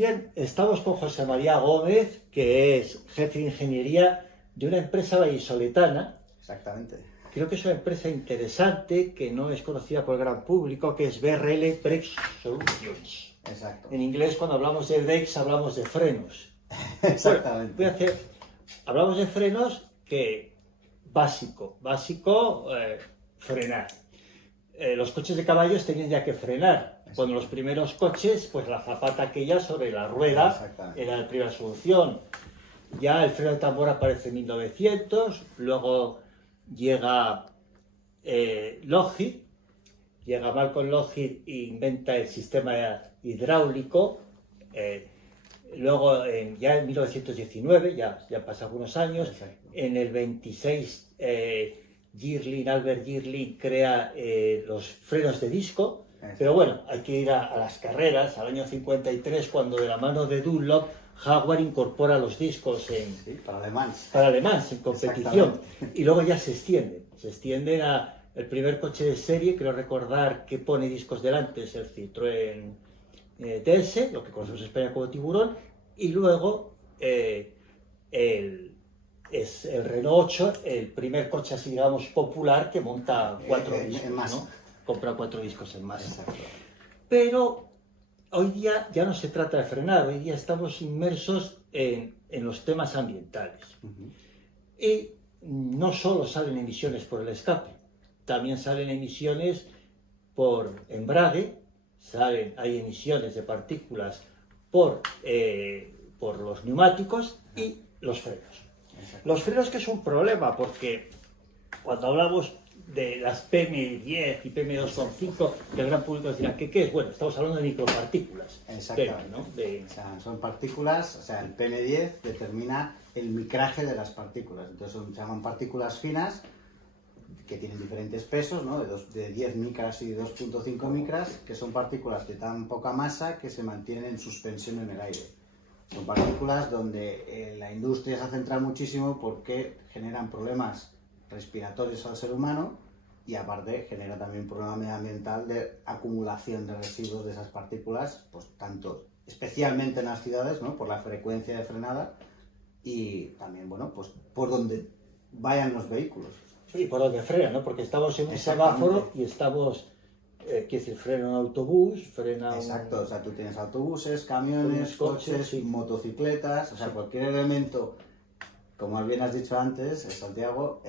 Bien, estamos con José María Gómez, que es jefe de ingeniería de una empresa vallisoletana. Exactamente. Creo que es una empresa interesante, que no es conocida por el gran público, que es BRL Brake Solutions. Exacto. En inglés, cuando hablamos de brakes, hablamos de frenos. Exactamente. Bueno, hablamos de frenos que básico, frenar. Los coches de caballos tenían ya que frenar. Cuando los primeros coches, pues la zapata aquella sobre la rueda era la primera solución. Ya el freno de tambor aparece en 1900, luego llega Lockheed, llega Malcolm Lockheed e inventa el sistema hidráulico. Luego, ya en 1919, ya pasan algunos años, Exacto. En el 26, Albert Girling crea los frenos de disco. Exacto. Pero bueno, hay que ir a las carreras, al año 53, cuando de la mano de Dunlop, Jaguar incorpora los discos para Le Mans, en competición. Y luego ya se extienden a el primer coche de serie, creo recordar que pone discos delante, es el Citroën TS, lo que conocemos en España como Tiburón, y luego es el Renault 8, el primer coche así, digamos, popular que monta 4 discos, ¿no? Compra 4 discos en masa. Exacto. Pero hoy día ya no se trata de frenar, hoy día estamos inmersos en los temas ambientales. Y no solo salen emisiones por el escape, también salen emisiones por embrague, hay emisiones de partículas por los neumáticos y los frenos. Los frenos, que es un problema, porque cuando hablamos de las PM10 y PM2,5, que el gran público dirá, ¿qué es? Bueno, estamos hablando de micropartículas. Exactamente. ¿no? O sea, son partículas, o sea, el PM10 determina el micraje de las partículas. Entonces se llaman partículas finas, que tienen diferentes pesos, ¿no? De 10 micras y 2.5 micras, que son partículas de tan poca masa que se mantienen en suspensión en el aire. Son partículas donde la industria se ha centrado muchísimo porque generan problemas respiratorios al ser humano y aparte genera también un problema medioambiental de acumulación de residuos de esas partículas, pues tanto, especialmente en las ciudades, ¿no? Por la frecuencia de frenada y también, bueno, pues por donde vayan los vehículos. Sí, por donde frena, ¿no? Porque estamos en un semáforo y estamos, quiero decir, frena un autobús, frena Exacto, o sea, tú tienes autobuses, camiones, coches, sí. Motocicletas, o sea, cualquier elemento, como bien has dicho antes, Santiago,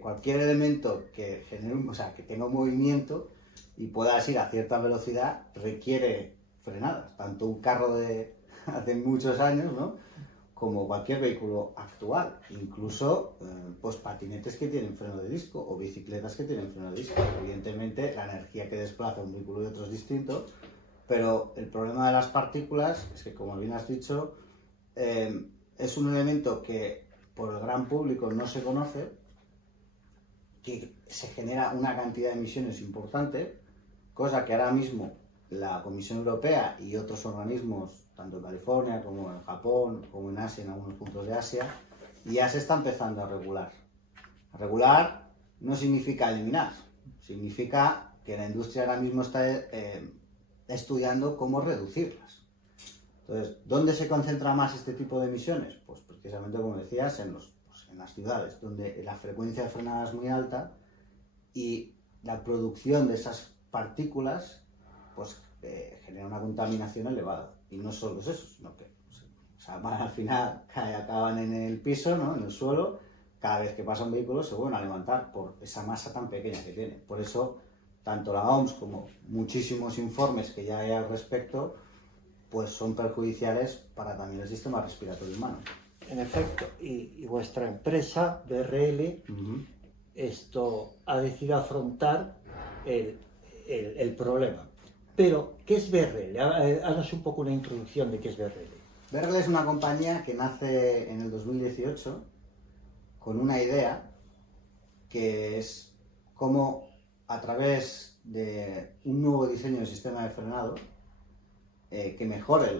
cualquier elemento que genere, o sea, que tenga un movimiento y puedas ir a cierta velocidad requiere frenadas, tanto un carro de hace muchos años, ¿no? Como cualquier vehículo actual, incluso pues patinetes que tienen freno de disco o bicicletas que tienen freno de disco. Evidentemente la energía que desplaza un vehículo y otro es distinto, pero el problema de las partículas es que, como bien has dicho, es un elemento que por el gran público no se conoce, que se genera una cantidad de emisiones importante, cosa que ahora mismo la Comisión Europea y otros organismos, tanto en California como en Japón, como en Asia, en algunos puntos de Asia, ya se está empezando a regular. Regular no significa eliminar, significa que la industria ahora mismo está estudiando cómo reducirlas. Entonces, ¿dónde se concentra más este tipo de emisiones? Pues precisamente, como decías, en las ciudades, donde la frecuencia de frenada es muy alta y la producción de esas partículas pues genera una contaminación elevada. Y no solo es eso, sino que al final acaban en el piso, ¿no? En el suelo. Cada vez que pasa un vehículo se vuelven a levantar por esa masa tan pequeña que tiene. Por eso, tanto la OMS como muchísimos informes que ya hay al respecto, pues son perjudiciales para también el sistema respiratorio humano. En efecto, y vuestra empresa, BRL, esto ha decidido afrontar el problema. Pero, ¿qué es BRL? Háganos un poco una introducción de qué es BRL. BRL es una compañía que nace en el 2018 con una idea que es cómo, a través de un nuevo diseño de sistema de frenado que mejore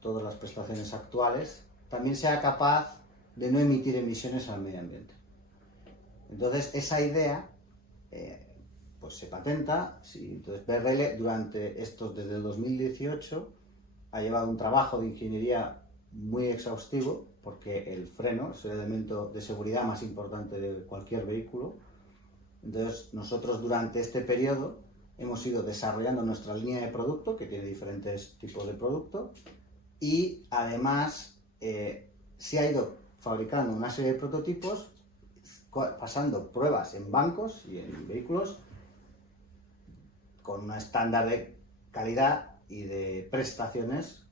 todas las prestaciones actuales, también sea capaz de no emitir emisiones al medio ambiente. Entonces, esa idea pues se patenta. Sí, entonces BRL desde el 2018 ha llevado un trabajo de ingeniería muy exhaustivo, porque el freno es el elemento de seguridad más importante de cualquier vehículo. Entonces, nosotros durante este periodo hemos ido desarrollando nuestra línea de producto, que tiene diferentes tipos de producto, y además se ha ido fabricando una serie de prototipos, pasando pruebas en bancos y en vehículos con un estándar de calidad y de prestaciones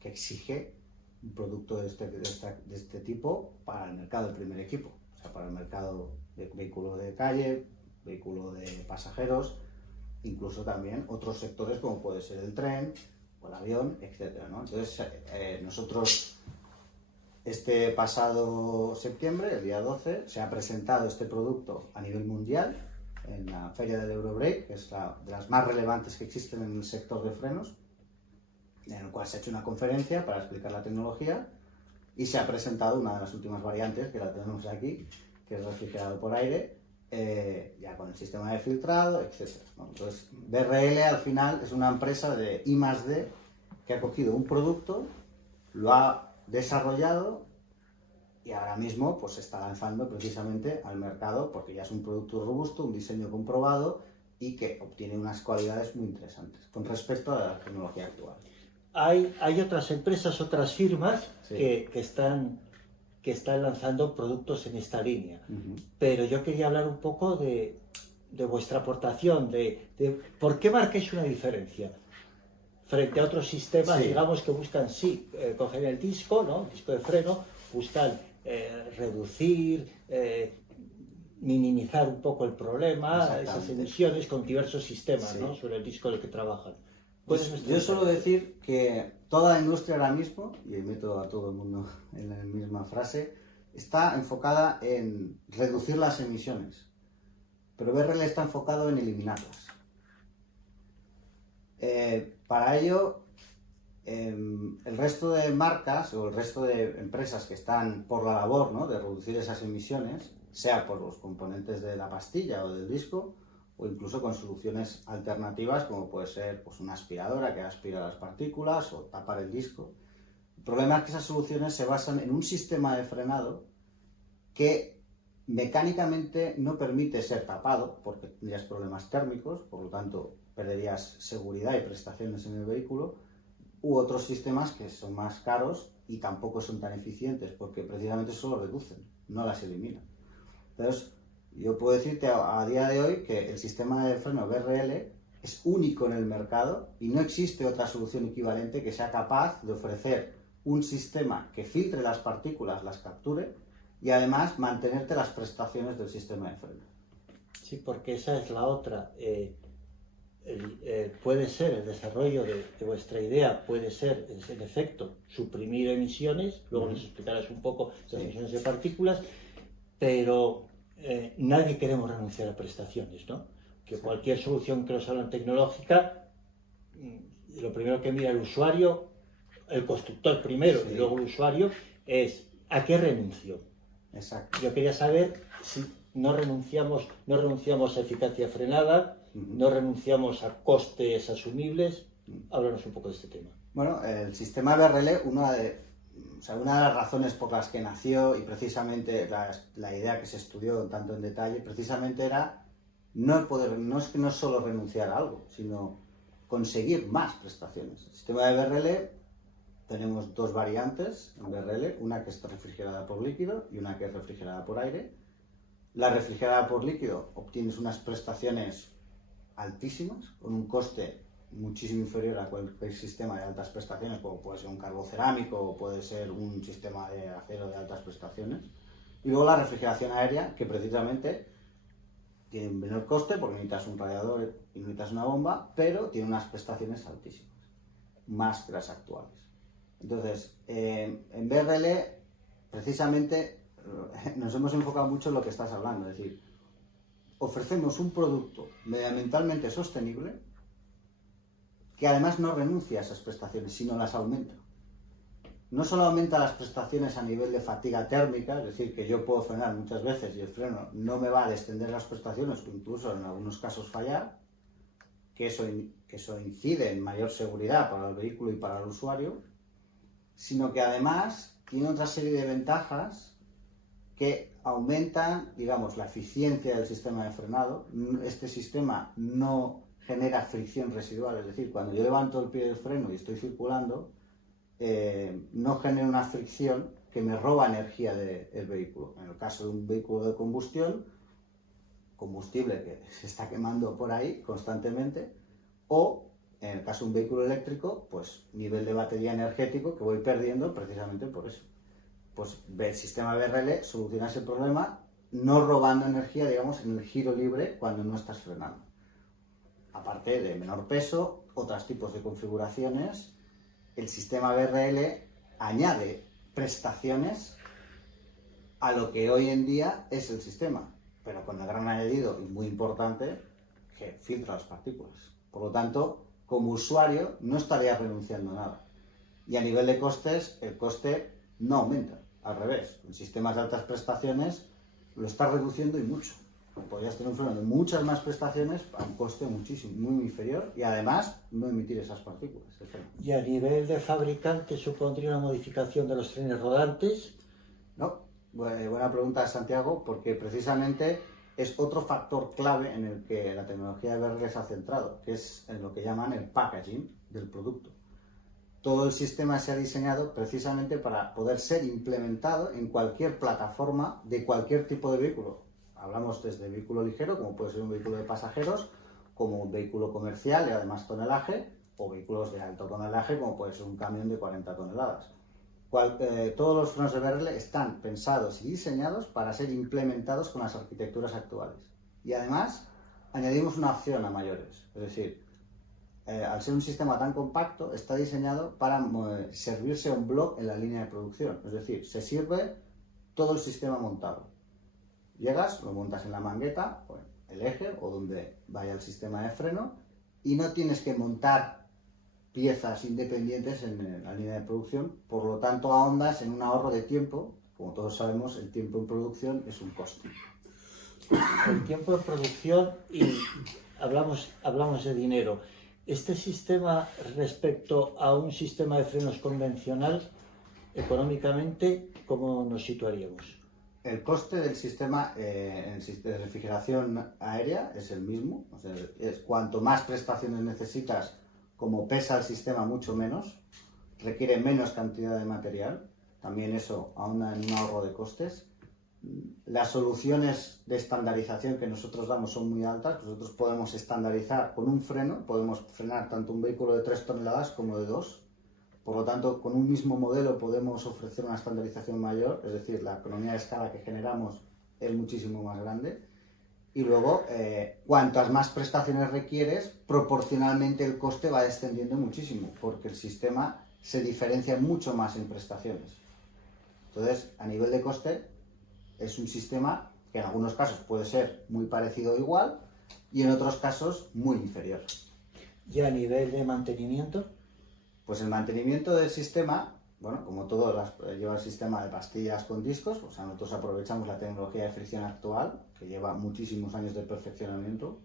que exige un producto de este tipo para el mercado del primer equipo, o sea, para el mercado de vehículos de calle, vehículos de pasajeros, incluso también otros sectores como puede ser el tren o el avión, etcétera, ¿no? Entonces, nosotros este pasado septiembre, el día 12, se ha presentado este producto a nivel mundial en la feria del Eurobreak, que es de las más relevantes que existen en el sector de frenos, en el cual se ha hecho una conferencia para explicar la tecnología y se ha presentado una de las últimas variantes, que la tenemos aquí, que es refrigerado por aire, ya con el sistema de filtrado, etc., ¿no? Entonces, BRL al final es una empresa de I+D que ha cogido un producto, lo ha desarrollado y ahora mismo pues se está lanzando precisamente al mercado porque ya es un producto robusto, un diseño comprobado y que obtiene unas cualidades muy interesantes con respecto a la tecnología actual. Hay otras empresas, otras firmas Sí. que están lanzando productos en esta línea, pero yo quería hablar un poco de vuestra aportación, de por qué marcáis una diferencia frente a otros sistemas, Sí. digamos, que buscan, coger el disco, ¿no? El disco de freno, buscan reducir, minimizar un poco el problema, esas emisiones con diversos sistemas, Sí. ¿no? Sobre el disco en el que trabajan. Yo suelo decir que toda la industria ahora mismo, y meto a todo el mundo en la misma frase, está enfocada en reducir las emisiones, pero BRL está enfocado en eliminarlas. Para ello, el resto de marcas o el resto de empresas que están por la labor, ¿no?, de reducir esas emisiones, sea por los componentes de la pastilla o del disco, o incluso con soluciones alternativas como puede ser pues, una aspiradora que aspira las partículas o tapar el disco. El problema es que esas soluciones se basan en un sistema de frenado que mecánicamente no permite ser tapado porque tendrías problemas térmicos, por lo tanto perderías seguridad y prestaciones en el vehículo, u otros sistemas que son más caros y tampoco son tan eficientes porque precisamente solo reducen, no las eliminan. Entonces, yo puedo decirte a día de hoy que el sistema de freno BRL es único en el mercado y no existe otra solución equivalente que sea capaz de ofrecer un sistema que filtre las partículas, las capture y además mantenerte las prestaciones del sistema de freno. Sí, porque esa es la otra. Puede ser el desarrollo de vuestra idea, puede ser en efecto suprimir emisiones, luego nos explicarás un poco las emisiones de partículas, pero nadie queremos renunciar a prestaciones, ¿no? Que cualquier solución que nos hablan tecnológica, lo primero que mira el usuario, el constructor primero y luego el usuario, es ¿a qué renuncio? Exacto. Yo quería saber si no renunciamos a eficacia frenada, no renunciamos a costes asumibles. Háblanos un poco de este tema. Bueno, el sistema BRL, una de las razones por las que nació y precisamente la idea que se estudió tanto en detalle, precisamente era no es que no solo renunciar a algo, sino conseguir más prestaciones. El sistema de BRL tenemos dos variantes en BRL, una que está refrigerada por líquido y una que es refrigerada por aire. La refrigerada por líquido obtienes unas prestaciones altísimas, con un coste muchísimo inferior a cualquier sistema de altas prestaciones, como puede ser un carbocerámico o puede ser un sistema de acero de altas prestaciones. Y luego la refrigeración aérea, que precisamente tiene un menor coste porque necesitas un radiador y necesitas una bomba, pero tiene unas prestaciones altísimas, más que las actuales. Entonces, en BRL, precisamente, nos hemos enfocado mucho en lo que estás hablando, es decir, ofrecemos un producto medioambientalmente sostenible que además no renuncia a esas prestaciones, sino las aumenta. No solo aumenta las prestaciones a nivel de fatiga térmica, es decir, que yo puedo frenar muchas veces y el freno no me va a descender las prestaciones o incluso en algunos casos fallar, que eso incide en mayor seguridad para el vehículo y para el usuario, sino que además tiene otra serie de ventajas que aumentan, digamos, la eficiencia del sistema de frenado. Este sistema no genera fricción residual, es decir, cuando yo levanto el pie del freno y estoy circulando, no genera una fricción que me roba energía del vehículo. En el caso de un vehículo de combustión, combustible que se está quemando por ahí constantemente, o en el caso de un vehículo eléctrico, pues nivel de batería energético que voy perdiendo precisamente por eso. Pues el sistema BRL soluciona ese problema no robando energía, digamos, en el giro libre cuando no estás frenando. Aparte de menor peso, otros tipos de configuraciones, el sistema BRL añade prestaciones a lo que hoy en día es el sistema, pero con el gran añadido, y muy importante, que filtra las partículas. Por lo tanto, como usuario no estaría renunciando a nada. Y a nivel de costes, el coste no aumenta, al revés. En sistemas de altas prestaciones lo está reduciendo y mucho. Podrías tener un freno de muchas más prestaciones a un coste muchísimo, muy inferior y además no emitir esas partículas. ¿Y a nivel de fabricante supondría una modificación de los trenes rodantes? No, buena pregunta, Santiago, porque precisamente es otro factor clave en el que la tecnología de BRL se ha centrado, que es en lo que llaman el packaging del producto. Todo el sistema se ha diseñado precisamente para poder ser implementado en cualquier plataforma de cualquier tipo de vehículo. Hablamos desde vehículo ligero, como puede ser un vehículo de pasajeros, como un vehículo comercial y además tonelaje, o vehículos de alto tonelaje, como puede ser un camión de 40 toneladas. Todos los frenos de BRL están pensados y diseñados para ser implementados con las arquitecturas actuales. Y además, añadimos una opción a mayores. Es decir, al ser un sistema tan compacto, está diseñado para servirse un block en la línea de producción. Es decir, se sirve todo el sistema montado. Llegas, lo montas en la mangueta, o en el eje, o donde vaya el sistema de freno, y no tienes que montar piezas independientes en la línea de producción, por lo tanto ahondas en un ahorro de tiempo. Como todos sabemos, el tiempo en producción es un coste. El tiempo de producción y hablamos de dinero. ¿Este sistema respecto a un sistema de frenos convencional, económicamente, cómo nos situaríamos? El coste del sistema de refrigeración aérea es el mismo, o sea, cuanto más prestaciones necesitas, como pesa el sistema mucho menos, requiere menos cantidad de material, también eso ahonda en un ahorro de costes. Las soluciones de estandarización que nosotros damos son muy altas, nosotros podemos estandarizar con un freno, podemos frenar tanto un vehículo de 3 toneladas como de 2. Por lo tanto, con un mismo modelo podemos ofrecer una estandarización mayor, es decir, la economía de escala que generamos es muchísimo más grande. Y luego, cuantas más prestaciones requieres, proporcionalmente el coste va descendiendo muchísimo, porque el sistema se diferencia mucho más en prestaciones. Entonces, a nivel de coste, es un sistema que en algunos casos puede ser muy parecido o igual, y en otros casos muy inferior. ¿Y a nivel de mantenimiento? Pues el mantenimiento del sistema, bueno, como todo lleva el sistema de pastillas con discos, o sea, nosotros aprovechamos la tecnología de fricción actual, que lleva muchísimos años de perfeccionamiento.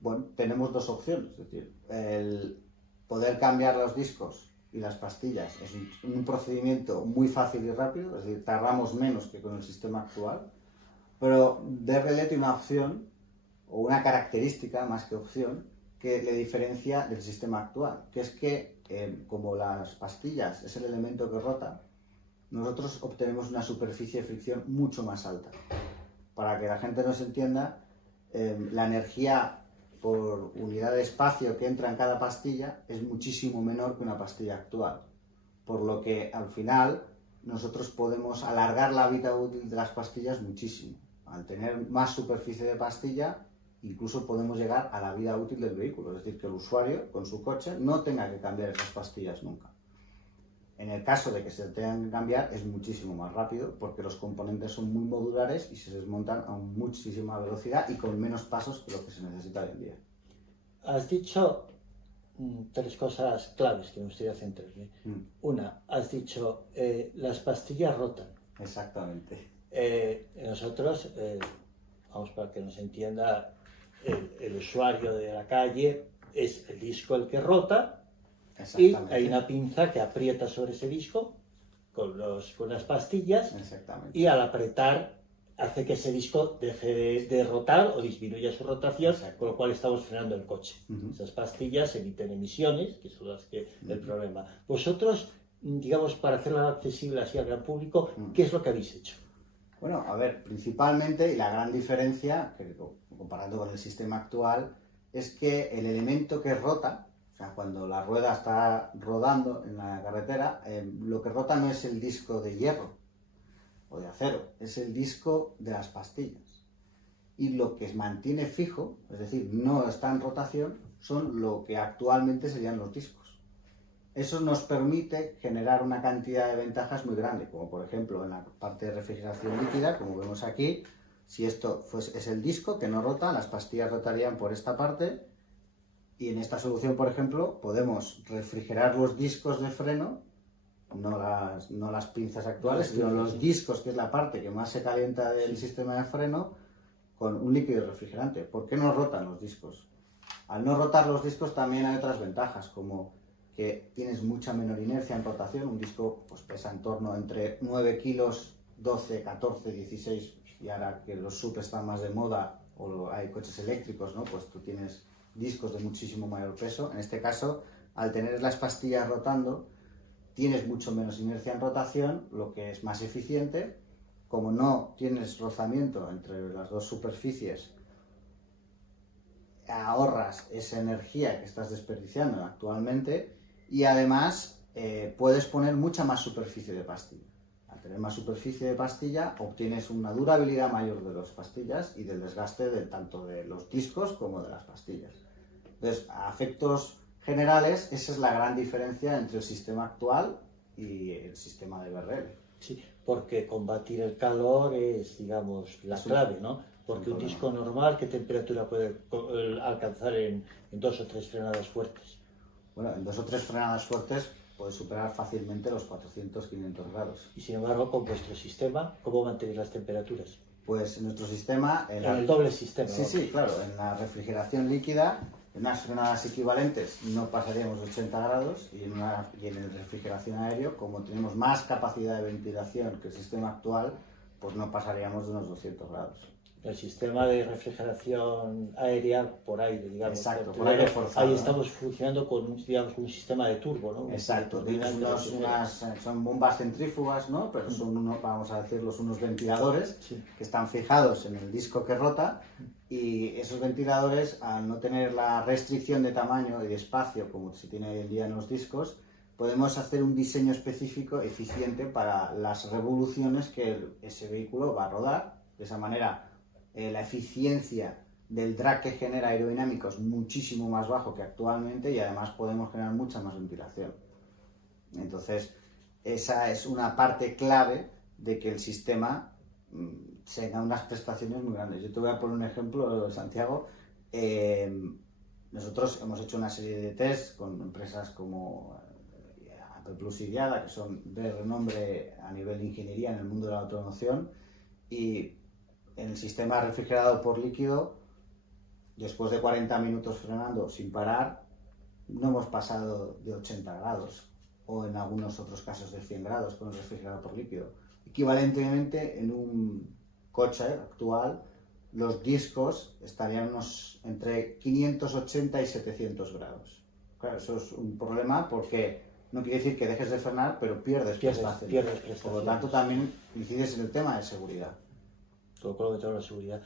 Bueno, tenemos dos opciones, es decir, el poder cambiar los discos y las pastillas es un procedimiento muy fácil y rápido, es decir, tardamos menos que con el sistema actual, pero BRL tiene una opción, o una característica más que opción, que le diferencia del sistema actual, que es que como las pastillas es el elemento que rota, nosotros obtenemos una superficie de fricción mucho más alta. Para que la gente nos entienda, la energía por unidad de espacio que entra en cada pastilla es muchísimo menor que una pastilla actual, por lo que al final nosotros podemos alargar la vida útil de las pastillas muchísimo. Al tener más superficie de pastilla, incluso podemos llegar a la vida útil del vehículo, es decir, que el usuario con su coche no tenga que cambiar esas pastillas nunca. En el caso de que se tengan que cambiar es muchísimo más rápido porque los componentes son muy modulares y se desmontan a muchísima velocidad y con menos pasos que lo que se necesita hoy en día. Has dicho tres cosas claves que me gustaría centrarme. Una, has dicho las pastillas rotan. Exactamente. Nosotros, vamos, para que nos entienda el usuario de la calle es el disco el que rota y Exactamente. hay una pinza que aprieta sobre ese disco con las pastillas Exactamente. y al apretar hace que ese disco deje de rotar o disminuya su rotación, Exacto. con lo cual estamos frenando el coche. Esas pastillas emiten emisiones, que son las que el problema. Vosotros, digamos, para hacerla accesible así al gran público, ¿qué es lo que habéis hecho? Bueno, a ver, principalmente, y la gran diferencia, que comparando con el sistema actual, es que el elemento que rota, o sea, cuando la rueda está rodando en la carretera, lo que rota no es el disco de hierro o de acero, es el disco de las pastillas. Y lo que mantiene fijo, es decir, no está en rotación, son lo que actualmente serían los discos. Eso nos permite generar una cantidad de ventajas muy grande, como por ejemplo en la parte de refrigeración líquida, como vemos aquí, si esto es el disco que no rota, las pastillas rotarían por esta parte, y en esta solución, por ejemplo, podemos refrigerar los discos de freno, no las pinzas actuales, sino los discos, que es la parte que más se calienta del sistema de freno, con un líquido refrigerante. ¿Por qué no rotan los discos? Al no rotar los discos también hay otras ventajas, como que tienes mucha menor inercia en rotación. Un disco pues pesa en torno entre 9 kilos, 12, 14, 16, y ahora que los SUV están más de moda o hay coches eléctricos, ¿no? Pues tú tienes discos de muchísimo mayor peso. En este caso, al tener las pastillas rotando, tienes mucho menos inercia en rotación, lo que es más eficiente. Como no tienes rozamiento entre las dos superficies, ahorras esa energía que estás desperdiciando actualmente y además puedes poner mucha más superficie de pastilla. Al tener más superficie de pastilla obtienes una durabilidad mayor de las pastillas y del desgaste tanto de los discos como de las pastillas. Entonces, a efectos generales, esa es la gran diferencia entre el sistema actual y el sistema de BRL. Sí, porque combatir el calor es, digamos, la clave, ¿no? Porque un disco normal, ¿qué temperatura puede alcanzar en 2 o 3 frenadas fuertes? Bueno, en 2 o 3 frenadas fuertes puedes superar fácilmente los 400-500 grados. Y sin embargo, con vuestro sistema, ¿cómo mantenéis las temperaturas? Pues en nuestro sistema... En el doble sistema. Sí, ¿no? sí, claro, en la refrigeración líquida, en unas frenadas equivalentes no pasaríamos 80 grados y en la refrigeración aéreo, como tenemos más capacidad de ventilación que el sistema actual, pues no pasaríamos de unos 200 grados. El sistema de refrigeración aérea por aire, digamos. Exacto, por aire forzado. Ahí estamos funcionando con, digamos, un sistema de turbo, ¿no? Exacto, tienes son bombas centrífugas, ¿no? Pero son, vamos a decirlos, unos ventiladores que están fijados en el disco que rota, y esos ventiladores, al no tener la restricción de tamaño y de espacio como se tiene hoy en día en los discos, podemos hacer un diseño específico eficiente para las revoluciones que ese vehículo va a rodar. De esa manera, la eficiencia del drag que genera aerodinámico es muchísimo más bajo que actualmente y además podemos generar mucha más ventilación. Entonces, esa es una parte clave de que el sistema tenga unas prestaciones muy grandes. Yo te voy a poner un ejemplo, Santiago. Nosotros hemos hecho una serie de tests con empresas como Apple Plus y Diada, que son de renombre a nivel de ingeniería en el mundo de la automoción, y en el sistema refrigerado por líquido, después de 40 minutos frenando sin parar, no hemos pasado de 80 grados, o en algunos otros casos de 100 grados con el refrigerado por líquido. Equivalentemente, en un coche actual, los discos estarían entre 580 y 700 grados. Claro, eso es un problema porque no quiere decir que dejes de frenar, pero pierdes prestaciones. Por lo tanto, también incides en el tema de seguridad. Todo lo que tenga la seguridad.